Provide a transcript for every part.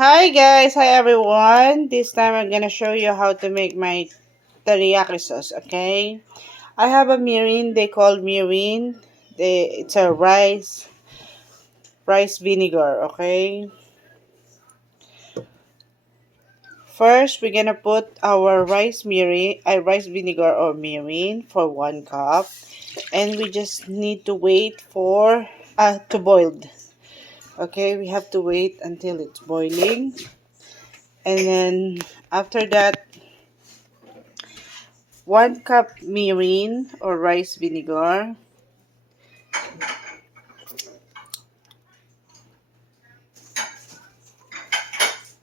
Hi guys, hi everyone. This time I'm gonna show you how to make my teriyaki sauce. Okay, I have a mirin. They call mirin. It's a rice vinegar. Okay. First, we're gonna put our rice vinegar or mirin for 1 cup, and we just need to wait for to boil. Okay, we have to wait until it's boiling, and then after that 1 cup mirin or rice vinegar,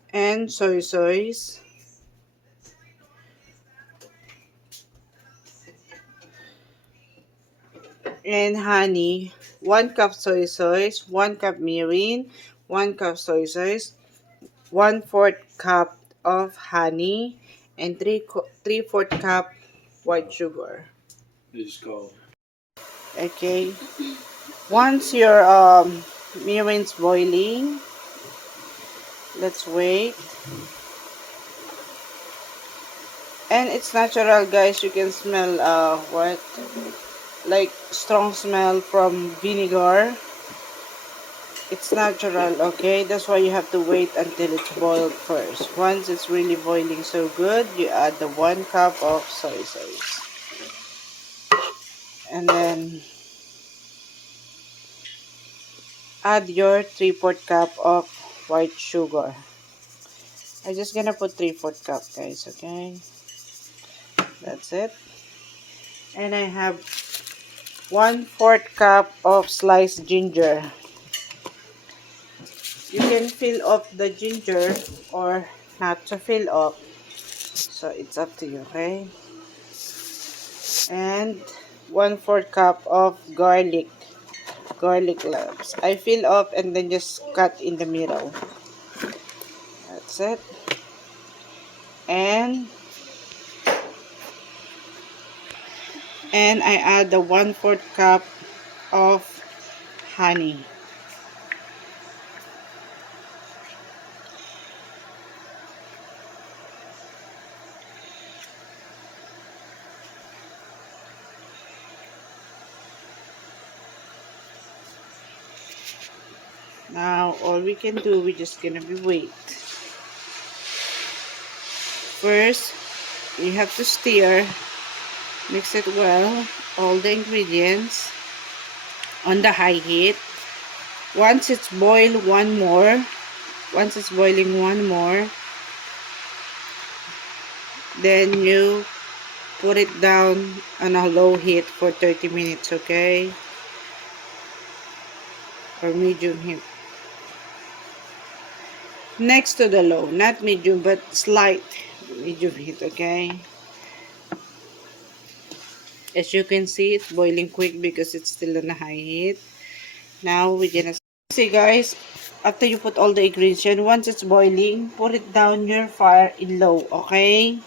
and soy sauce, and honey. 1 cup soy sauce, 1 cup mirin, 1 cup soy sauce, 1/4 cup of honey, and 3/4 cup white sugar. Okay. Once your mirin's boiling, let's wait. And it's natural, guys. You can smell like strong smell from vinegar. It's natural, okay? That's why you have to wait until it's boiled first. Once it's really boiling so good, you add the 1 cup of soy sauce. And then add your 3/4 cup of white sugar. I'm just gonna put 3/4 cup, guys, okay? That's it. And I have 1/4 cup of sliced ginger. You can fill up the ginger or not to fill up. So it's up to you, okay? And 1/4 cup of garlic cloves. I fill up and then just cut in the middle. That's it. And I add the 1/4 cup of honey. Now all we can do, we're just gonna be wait. First, you have to stir, mix it well, all the ingredients on the high heat. Once it's boiled, once it's boiling one more, then you put it down on a low heat for 30 minutes, okay? Or medium heat. Next to the low, not medium, but slight medium heat, okay? As you can see, it's boiling quick because it's still on a high heat. Now we're gonna see, guys, after you put all the ingredients, once it's boiling, put it down your fire in low, okay?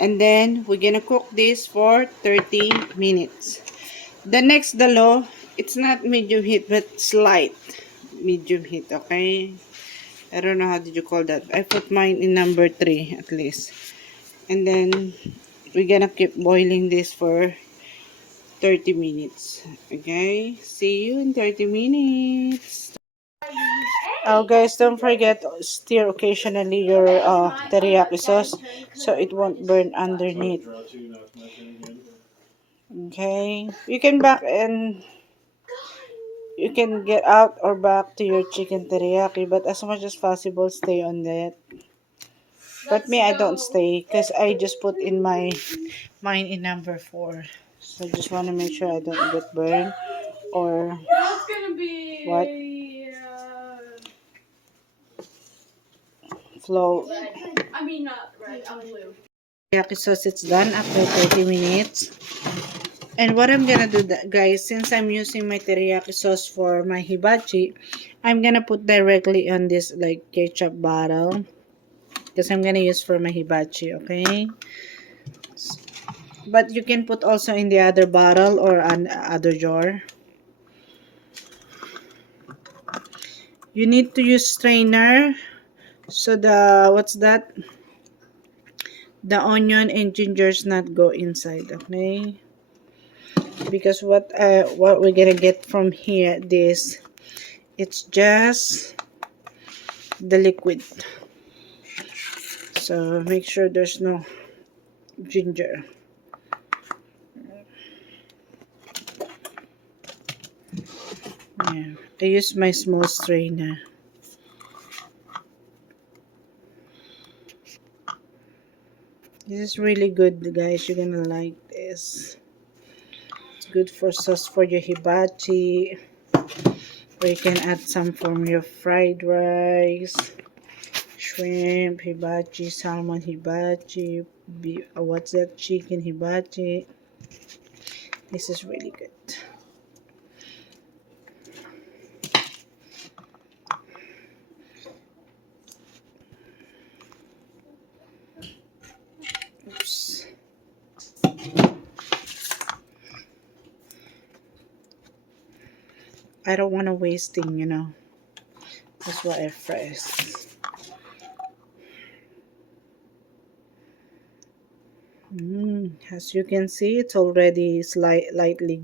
And then we're gonna cook this for 30 minutes. The next dalo, it's not medium heat but slight medium heat, okay? I don't know how did you call that. I put mine in number 3 at least. And then we're gonna keep boiling this for 30 minutes. Okay? See you in 30 minutes. Oh guys, don't forget stir occasionally your teriyaki sauce so it won't burn underneath. Okay? You can get out or back to your chicken teriyaki, but as much as possible stay on that. But me, I don't stay because I just put in mine in number 4. So I just want to make sure I don't get burned or what flow. I mean not red, blue. Teriyaki sauce, it's done after 30 minutes. And what I'm gonna do, guys, since I'm using my teriyaki sauce for my hibachi, I'm gonna put directly on this like ketchup bottle because I'm gonna use for my hibachi, okay? But you can put also in the other bottle or an other jar. You need to use strainer So the, what's that? The onion and gingers not go inside, okay? Because what we're gonna get from here, this, it's just the liquid. So make sure there's no ginger. Yeah, I use my small strainer. This is really good, guys. You're gonna like this. It's good for sauce for your hibachi, or you can add some from your fried rice, shrimp hibachi, salmon hibachi, what's that, chicken hibachi. This is really good. Oops. I don't want to wasting, That's why I press. As you can see, it's already lightly